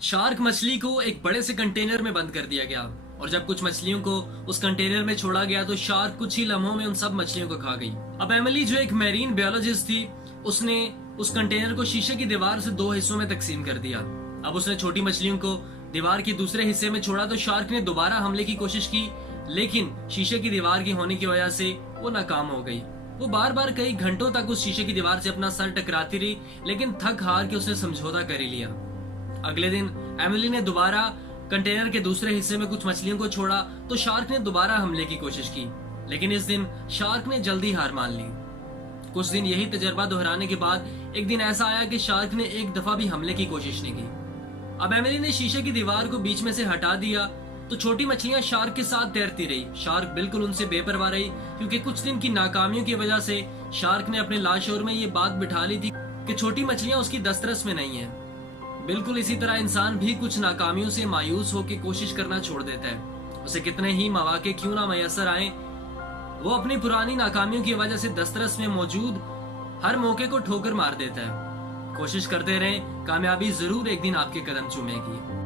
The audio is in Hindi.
शार्क मछली को एक बड़े से कंटेनर में बंद कर दिया गया और जब कुछ मछलियों को उस कंटेनर में छोड़ा गया तो शार्क कुछ ही लम्हों में उन सब मछलियों को खा गई। अब एमिली जो एक मैरीन बायोलॉजिस्ट थी, उसने उस कंटेनर को शीशे की दीवार से दो हिस्सों में तकसीम कर दिया। अब उसने छोटी मछलियों को दीवार के दूसरे हिस्से में छोड़ा तो शार्क ने दोबारा हमले की कोशिश की, लेकिन शीशे की दीवार की होने की वजह से वो नाकाम हो गई। वो बार बार कई घंटों तक उस शीशे की दीवार से अपना सर टकराती रही, लेकिन थक हार के उसने समझौता कर ही लिया। अगले दिन एमिली ने दोबारा कंटेनर के दूसरे हिस्से में कुछ मछलियों को छोड़ा तो शार्क ने दोबारा हमले की कोशिश की, लेकिन इस दिन शार्क ने जल्दी हार मान ली। कुछ दिन यही तजर्बा दोहराने के बाद एक दिन ऐसा आया कि शार्क ने एक दफा भी हमले की कोशिश नहीं की। अब एमिली ने शीशे की दीवार को बीच में से हटा दिया तो छोटी मछलियां शार्क के साथ तैरती रही। शार्क बिल्कुल उनसे बेपरवाह रही, क्योंकि कुछ दिन की नाकामियों की वजह से शार्क ने अपने लाशोर में ये बात बिठा ली थी कि छोटी मछलियां उसकी दस्तरस में नहीं है। बिल्कुल इसी तरह इंसान भी कुछ नाकामियों से मायूस होकर कोशिश करना छोड़ देता है। उसे कितने ही मौके क्यों ना मैसर आए, वो अपनी पुरानी नाकामियों की वजह से दस्तरस में मौजूद हर मौके को ठोकर मार देता है। कोशिश करते रहें, कामयाबी जरूर एक दिन आपके कदम चूमेगी।